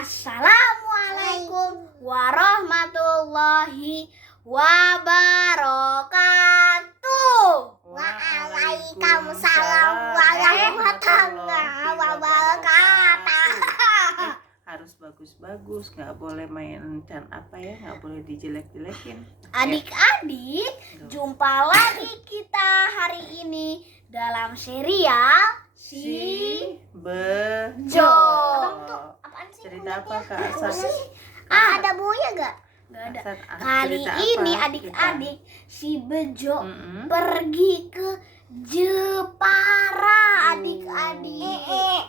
Assalamualaikum warahmatullahi wabarakatuh. Waalaikumsalam warahmatullahi wabarakatuh. Harus bagus-bagus, nggak boleh main dan nggak boleh dijelek-jelekin. Adik-adik, jumpa lagi kita hari ini dalam serial Si Bejo. Cerita apa Kak Asad? Ada buaya gak? Gak ada. Kali ini adik-adik si Bejo pergi ke Jepara, adik-adik.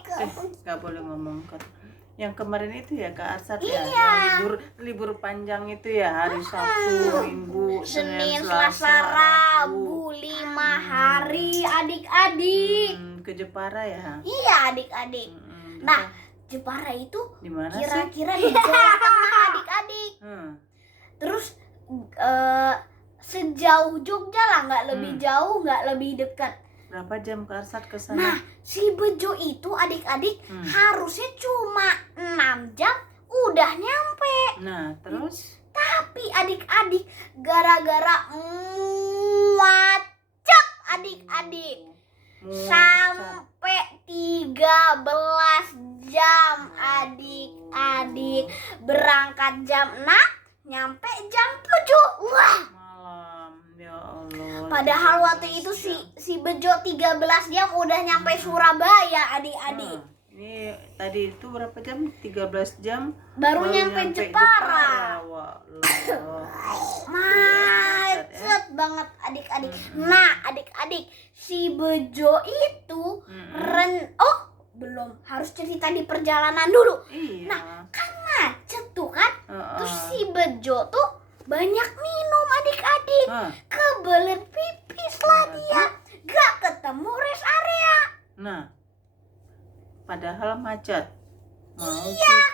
Gak boleh ngomong kan. Yang kemarin itu ya Kak Asad Iya. ya, yang libur panjang itu ya, hari Sabtu, Minggu, Senin, Selasa, Rabu, 5 hari adik-adik. Ke Jepara ya? Iya adik-adik. Nah, Jepara itu dimana kira-kira di Jawa Tengah adik-adik. Terus sejauh Jogja lah, nggak lebih jauh, nggak lebih dekat. Berapa jam Kak Asad ke sana? Nah, si Bejo itu adik-adik harusnya cuma 6 jam udah nyampe. Nah, terus? Tapi adik-adik gara-gara macet adik-adik sampai 13 jam adik-adik, berangkat jam 6 nyampe jam 7. Wah, Malam, ya Allah. padahal waktu itu si Bejo 13 jam udah nyampe Surabaya adik-adik. Ini tadi itu berapa jam? 13 jam Baru nyampe Jepara. Macet banget adik-adik. Nah adik-adik, si Bejo itu belum, harus cerita di perjalanan dulu. Iya. Nah kan macet tuh kan. Terus si Bejo tuh banyak minum adik-adik. Kebelet pipis lah dia, gak ketemu rest area. Nah, padahal macet, mau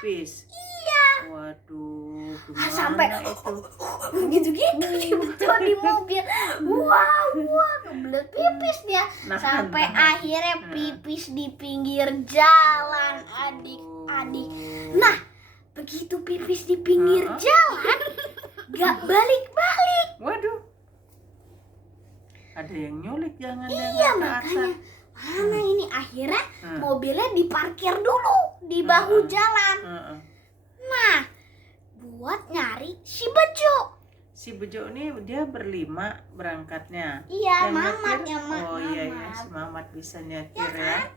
pipis. Iya. Waduh, gimana Sampai itu? gitu-gitu si Bejo di mobil. Wah, kebelet pipis dia. Sampai akhirnya pipis di pinggir jalan adik-adik. Nah, begitu pipis di pinggir jalan, gak balik-balik. Waduh, ada yang nyulik jangan-jangan. Iya, makanya mana ini akhirnya mobilnya diparkir dulu di bahu jalan. Nah, buat nyari si Bejo. Si Bejo ini dia berlima berangkatnya. Iya, Yang Mamat nyetir? yang Oh iya, si Mamat bisa nyetir ya.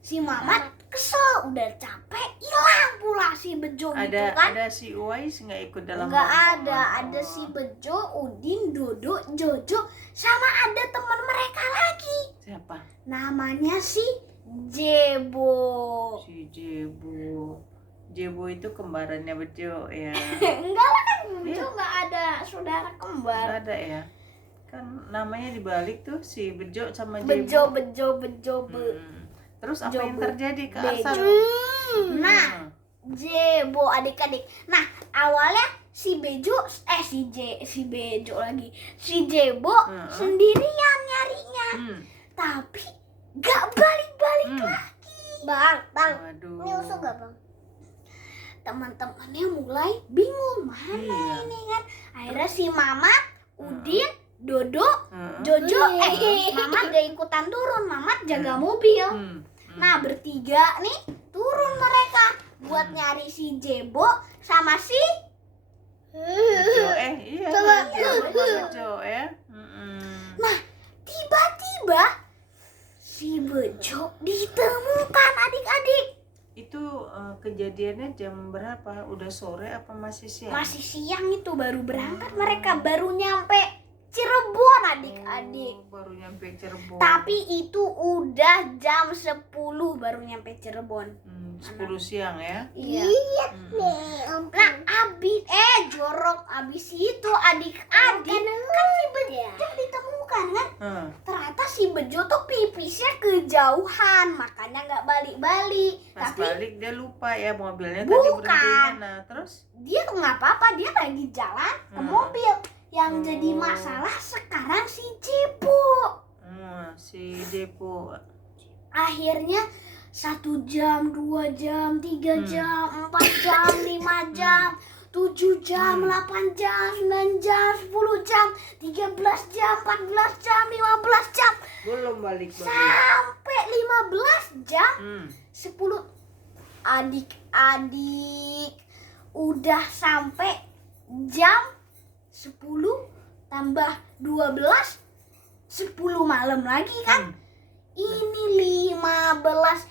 Si Mamat kesel, udah capek, hilang pula si Bejo gitu kan. Ada si Uwais nggak ikut dalam? Nggak ada si Bejo, Udin, Dodo, Jojo, sama ada teman mereka lagi. Siapa? Namanya si Jebo. Si Jebo. Jebo itu kembarannya Bejo ya. Enggak lah kan, Bejo nggak ada saudara kembar. Nggak ada ya. Kan namanya dibalik tuh si Bejo sama Jebo. Bejo. Terus apa yang Jobo. terjadi ke Asad? Nah, Jebo adik-adik. Nah, awalnya si Bejo si Bejo lagi. Si Jebo sendirian nyarinya. Tapi gak balik-balik lagi. Bang. Waduh. Ini usul gak, Bang? Teman-temannya mulai bingung mana ini kan. Akhirnya si Mamat, Udin, Dodo, Jojo, Mamat gak ikutan turun. Mamat jaga mobil. Nah, bertiga nih turun mereka buat nyari si Jebo sama si Bejo, Bejo ya. Nah, tiba-tiba si Bejo ditemukan adik-adik. Itu kejadiannya jam berapa? Udah sore apa masih siang? Masih siang itu, baru berangkat mereka, baru nyampe Cirebon adik-adik. Baru nyampe Cirebon. Tapi itu udah jam 10 baru nyampe Cirebon. 10 siang ya? Iya. Nah, abis itu adik-adik kan si Bejo ditemukan kan? Ternyata si Bejo tuh pipisnya kejauhan, makanya nggak balik-balik. Pas Tapi balik dia lupa ya mobilnya tadi Bukan. berhenti di mana. Terus? dia nggak apa-apa, dia lagi jalan ke mobil. Yang jadi masalah sekarang si Jebo. Si Jebo. Akhirnya 1 jam, 2 jam, 3 jam, 4 jam, 5 jam, 7 jam, 8 jam, 9 jam, 10 jam, 13 jam, 14 jam, 15 jam, Belum balik. sampai 15 jam. 10 adik-adik udah sampai jam 10 tambah 12 10 malam lagi kan. Ini 15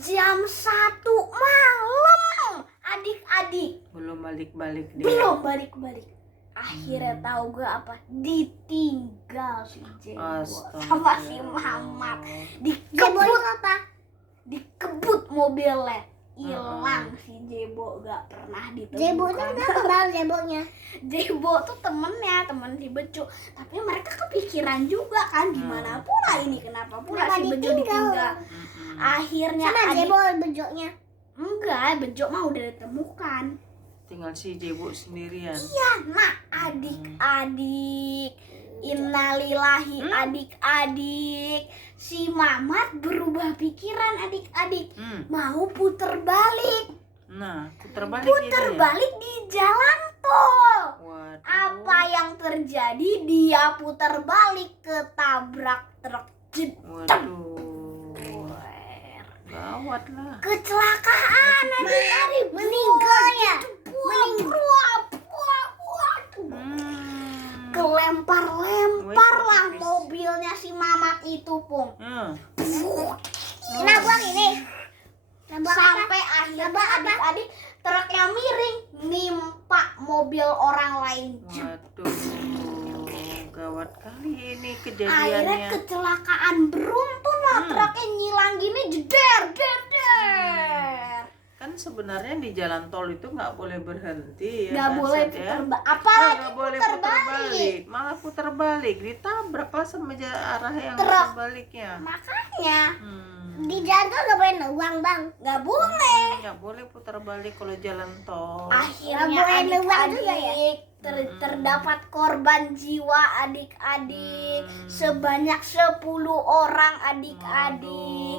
jam 1 malam adik-adik. Belum balik-balik dia. Belum balik-balik. Akhirnya tahu gue apa? Ditinggal si Jebo sama si Mamat. Dikebut apa? Dikebut mobilnya. Hilang si Jebo, gak pernah ditemukan. Jebonya kenapa bang Jebonya? Jebo tuh temennya, temen si Bejo. Tapi mereka kepikiran juga kan, gimana pula ini, kenapa pula si Bejo ditinggal. Akhirnya Sama Jebo Bejoknya. enggak, Bejo mah udah ditemukan. Tinggal si Jebo sendirian. Iya, nah adik-adik, innalillahi adik-adik. Si Mamat berubah pikiran adik-adik, mau puter balik. Nah, putar balik Puter balik di jalan tol. Waduh. Apa yang terjadi? Dia putar balik, ketabrak truk. Waduh. Gawat lah. Kecelakaan adik-adik. Meninggal ya? Kelempar-lempar lah mobilnya si Mamat itu, Pung. Nah buang ini. Sampai akhirnya adik-adik truknya miring, nimpa mobil orang lain. Waduh. Gawat kali ini Akhirnya kejadiannya. kecelakaan beruntun lah, truknya nyilang gini, jeder. Kan sebenarnya di jalan tol itu nggak boleh berhenti ya. Nggak kan, boleh Sat, ya? putar balik. Apalagi Nggak boleh putar putar balik. balik, malah putar balik, ditabrak lah sama arah yang Truk. sebaliknya. Makanya Di jalan tuh gak boleh nuang bang. nggak boleh. Nggak boleh putar balik kalau jalan tol. Akhirnya Nggak boleh lewat juga ya? adik-adik terdapat korban jiwa adik-adik sebanyak 10 orang adik-adik.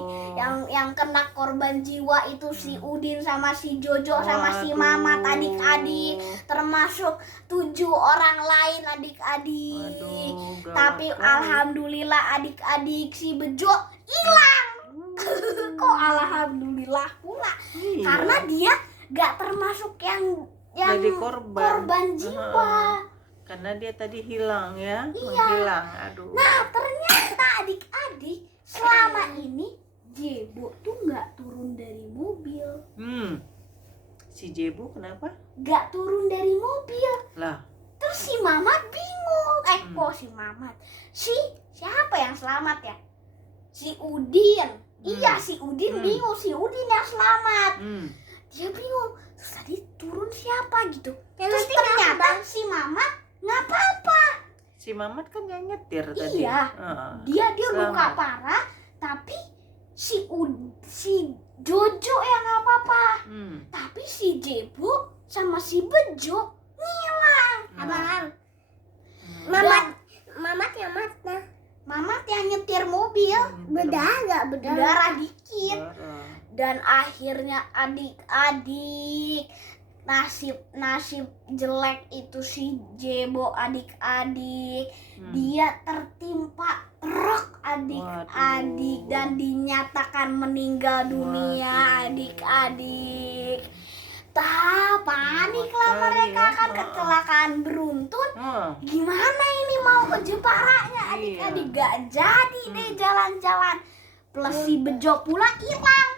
Yang kena korban jiwa itu si Udin sama si Jojo sama si Mamat adik-adik, termasuk 7 orang lain adik-adik. Waduh, gawat Tapi kali. alhamdulillah adik-adik si Bejo hilang. Kok alhamdulillah pula? Iya. Karena dia gak termasuk yang Jadi korban jiwa. Karena dia tadi hilang ya, Iya. menghilang. Aduh. Nah ternyata adik-adik selama ini Jebo tuh gak turun dari mobil. Si Jebo kenapa? Gak turun dari mobil. Lah, Terus si Mamat bingung. Kok si Mamat? Siapa yang selamat ya? Si Udin. Iya, si Udin bingung. Si Udin yang selamat. Dia bingung. Terus tadi turun siapa gitu. Terus ternyata si Mamat nggak apa-apa. si Mamat kan yang nyetir tadi. Iya. Dia luka Selamat. parah. Tapi si Jojo yang nggak apa-apa. Tapi si Jebo sama si Bejo ngilang. Abang. Dan Mamat yang mana? Mamat yang nyetir mobil. Berdarah. Berdarah dikit. Darah. Dan akhirnya adik-adik, nasib jelek itu si Jebo adik-adik, dia tertimpa truk adik-adik. Waduh. Dan dinyatakan meninggal dunia. Waduh. Adik-adik. Panik lah Gawat mereka kali ya. kan, kecelakaan beruntun. Hah. Gimana ini mau ke Jeparanya adik-adik, gak jadi deh jalan-jalan. Plus si Bejo pula hilang.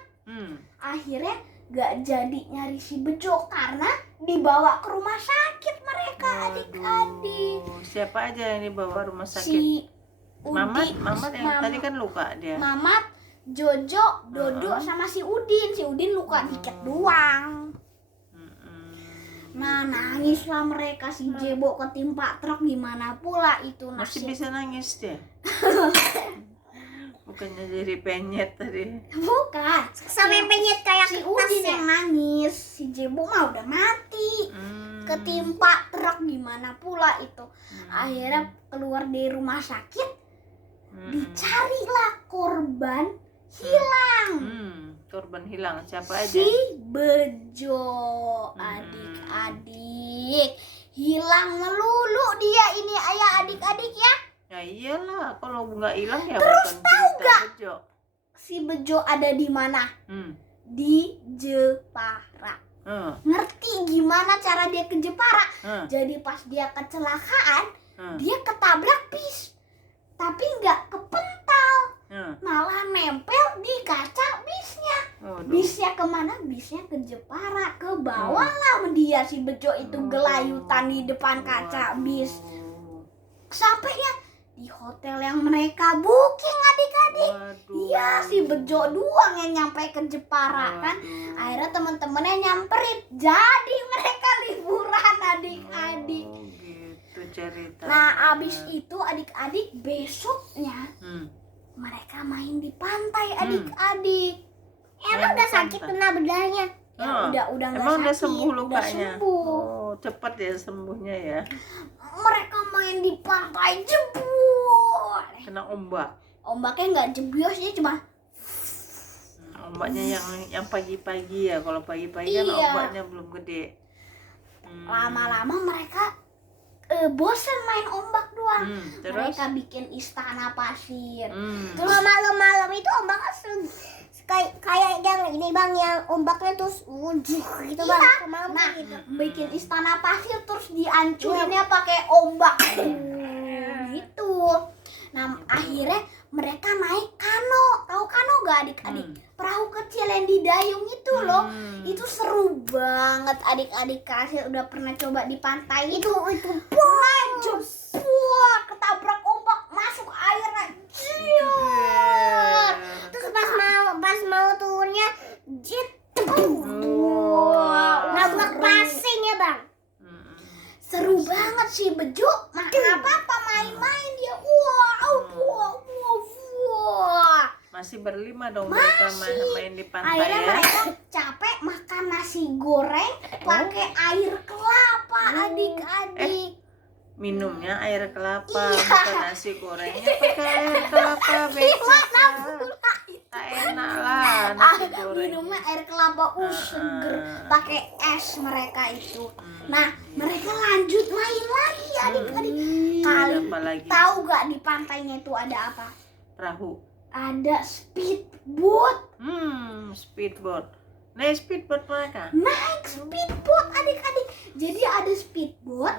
Akhirnya gak jadi nyari si Bejo karena dibawa ke rumah sakit mereka adik-adik. Waduh, siapa aja yang dibawa rumah sakit? Si Mamat Udin, yang tadi kan luka dia. Mamat, Jojo, Dodo sama si Udin. Si Udin luka dikit doang. Nah nangis lah mereka, si Jebo ketimpa truk, gimana pula itu Masih nasib. bisa nangis dia. Bukannya jadi penyet tadi. Bukan, Sampai penyet kayak si kertas Udin ya. yang nangis, si Jebo mah udah mati. Ketimpa truk, gimana pula itu. Akhirnya keluar dari rumah sakit, dicarilah korban hilang. korban hilang? Siapa aja? Si Bejo, Hmm. adik-adik. Hilang melulu dia ini ayah adik-adik ya. Ya iyalah, kalau nggak hilang ya Terus bukan tahu cerita nggak? Bejo. Si Bejo ada di mana? Di Jepara. Ngerti gimana cara dia ke Jepara? Jadi pas dia kecelakaan, dia ketabrak bis. Tapi nggak kepental, malah nempel di kaca bisnya. Waduh. Bisnya kemana? Bisnya ke Jepara. Ke bawah lah dia si Bejo itu gelayutan di depan kaca bis. Sampainya di hotel yang mereka booking adik-adik. Waduh. Iya, si Bejo doang yang nyampe ke Jepara kan. Akhirnya teman-temannya nyamperin. Jadi mereka liburan adik-adik. Oh, gitu cerita. Nah, abis itu adik-adik besoknya mereka main di pantai adik-adik. Emang udah sakit kena bedanya. Ya udah nggak Emang udah sakit, sembuh udah lukanya? sembuh. Oh, cepat ya sembuhnya ya. Mereka main di pantai jebol. Kena ombak. Ombaknya nggak jebios, dia cuma Ombaknya yang pagi-pagi ya. Kalau pagi-pagi kan Iya. ombaknya belum gede. lama-lama mereka bosan main ombak doang. Terus? Mereka bikin istana pasir. Terus malam-malam itu ombaknya kayak yang ini bang, yang ombaknya terus wujud gitu bang. Iya. Malam Nah, gitu. bikin istana pasir terus dihancurinnya pakai ombak. Gitu. Nah, akhirnya mereka naik kano. Tahu kano gak adik-adik? Perahu kecil yang didayung itu loh. Itu seru banget adik-adik. Kasih udah pernah coba di pantai itu. Wah, jebol, ketabrak ombak, masuk airnya. Ciar. Terus pas mau turunnya jet. Wah, Nabrak pasing ya bang. seru banget sih Bejo. Makan apa main-main dia. Wah. Masih berlima dong mereka main di pantai Akhirnya ya. mereka capek makan nasi goreng pakai air kelapa adik-adik. Minumnya air kelapa, Iya. bukan nasi gorengnya pakai air kelapa. Beda. Tak enak lah nasi goreng. Minumnya air kelapa seger pakai es mereka itu. Nah, mereka lanjut main lagi adik-adik. Kali Apa lagi? tahu gak di pantainya itu ada apa? Perahu. Ada speedboat. Speedboat. Naik speedboat mereka. Naik speedboat adik-adik. Jadi ada speedboat,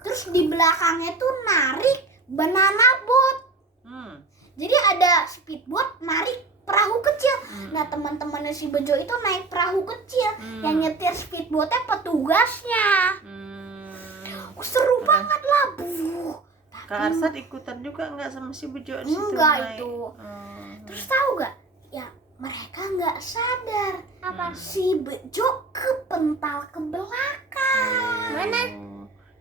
terus di belakangnya tuh narik banana boat. Jadi ada speedboat narik perahu kecil. Nah, teman-temannya si Bejo itu naik perahu kecil. Yang nyetir speedboatnya petugasnya. Seru banget lah, Bu. Kak Arsad ikutan juga nggak sama si Bejo di situ? Enggak naik? itu. Terus tahu gak? Ya mereka nggak sadar apa si Bejo kepental ke belakang. Mana?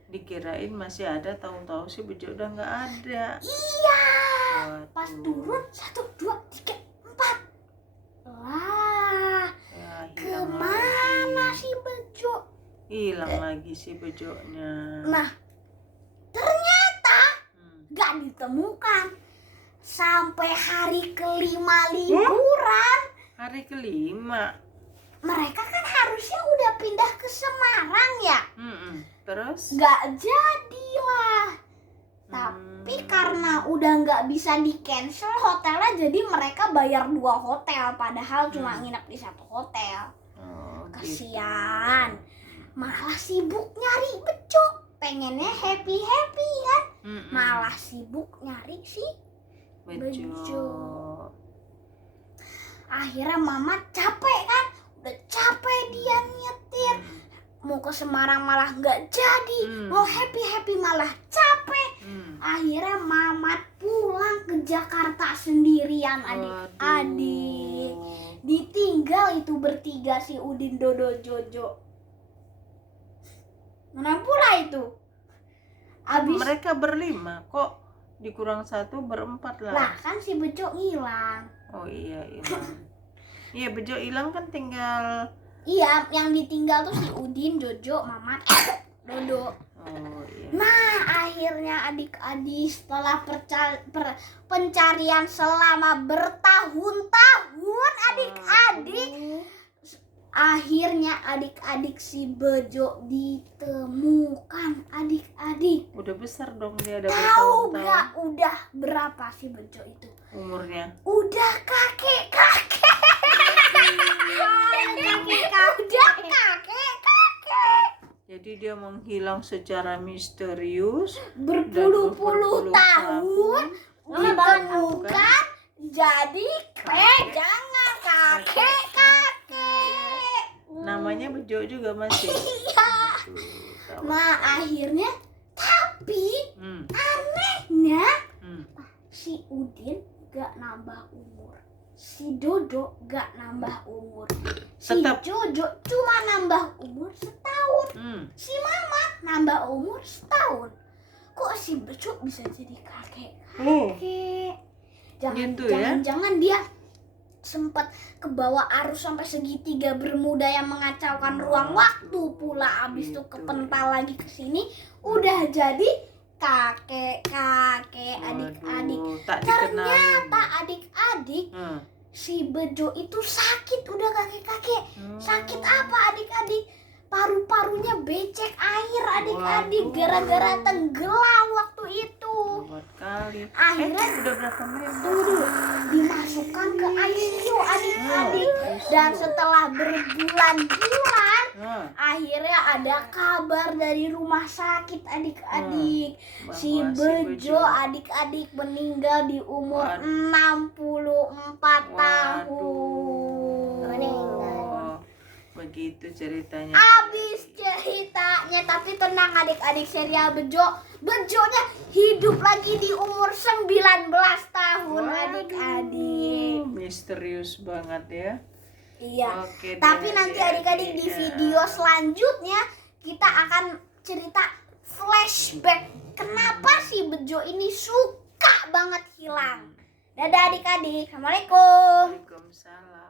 Dikirain masih ada, tahu-tahu si Bejo udah nggak ada. Iya. Waduh. Pas turun 1, 2, 3, 4. Lah, Ya, hilang kemana lagi. si Bejo? Hilang lagi si Bejonya. Nah, ternyata gak ditemukan sampai hari kelima liburan. Hari kelima. Mereka kan harusnya udah pindah ke Semarang ya. Terus? Gak jadilah. Tapi karena udah gak bisa di cancel hotelnya, jadi mereka bayar 2 hotel padahal cuma nginep di 1 hotel. Oh, Kasian. Malah sibuk nyari Bejo. Pengennya happy kan. Malah sibuk nyari si Bejo. Akhirnya mama capek kan. Udah capek dia nyetir. Mau ke Semarang malah nggak jadi. Mau happy malah capek. Akhirnya Mamat pulang ke Jakarta sendirian adik-adik. Ditinggal itu bertiga si Udin, Dodo, Jojo. Mana pula itu? Abis Mereka berlima kok dikurang 1 berempat lah. lah kan si Bejo hilang. Oh iya hilang. Iya Bejo hilang kan tinggal. Iya, yang ditinggal tuh si Udin, Jojo, Mamat, Dodo. Oh iya. Nah, akhirnya adik-adik setelah pencarian selama bertahun-tahun adik-adik, akhirnya adik-adik si Bejo ditemukan adik-adik. Udah besar dong dia, ada Tahu bertahun-tahun. nggak udah berapa si Bejo itu? Umurnya. Udah kakek-kakek. Udah kakek-kakek. Jadi dia menghilang secara misterius Berpuluh-puluh tahun ditemukan jadi pegangan kakek-kakek. Namanya Bejo juga masih. Iya. Nah, akhirnya tapi Hmm. anehnya Hmm. si Udin gak nambah umur, si Dodo gak nambah umur, si Tetap. Jojo cuma nambah umur setahun, Hmm. si Mama nambah umur setahun. Kok si Bejo bisa jadi kakek? Gitu ya? Jangan-jangan dia sempat kebawa arus sampai segitiga Bermuda yang mengacaukan ruang waktu pula. Abis itu Gitu. kepental lagi ke sini, udah jadi kakek-kakek adik-adik. Waduh, tak dikenalin. Ternyata adik-adik Hmm. si Bejo itu sakit udah kakek-kakek. Sakit apa adik-adik? Paru-parunya becek air adik-adik Waduh. gara-gara tenggelam waktu itu. Buat kali. Akhirnya Udah berapa menit? dulu dimasukkan ke ICU adik-adik, dan setelah berbulan-bulan akhirnya ada kabar dari rumah sakit adik-adik, si Bahwa Bejo adik-adik meninggal di umur Waduh. 64 tahun. Oh, begitu ceritanya. Habis ceritanya, tapi tenang adik-adik serial Bejonya hidup lagi di umur 19 tahun adik-adik. Misterius banget ya. Iya. Oke, Tapi deh, nanti adik-adik, adik-adik di ya. video selanjutnya kita akan cerita flashback kenapa si Bejo ini suka banget hilang. Dadah adik-adik. Assalamualaikum. Waalaikumsalam.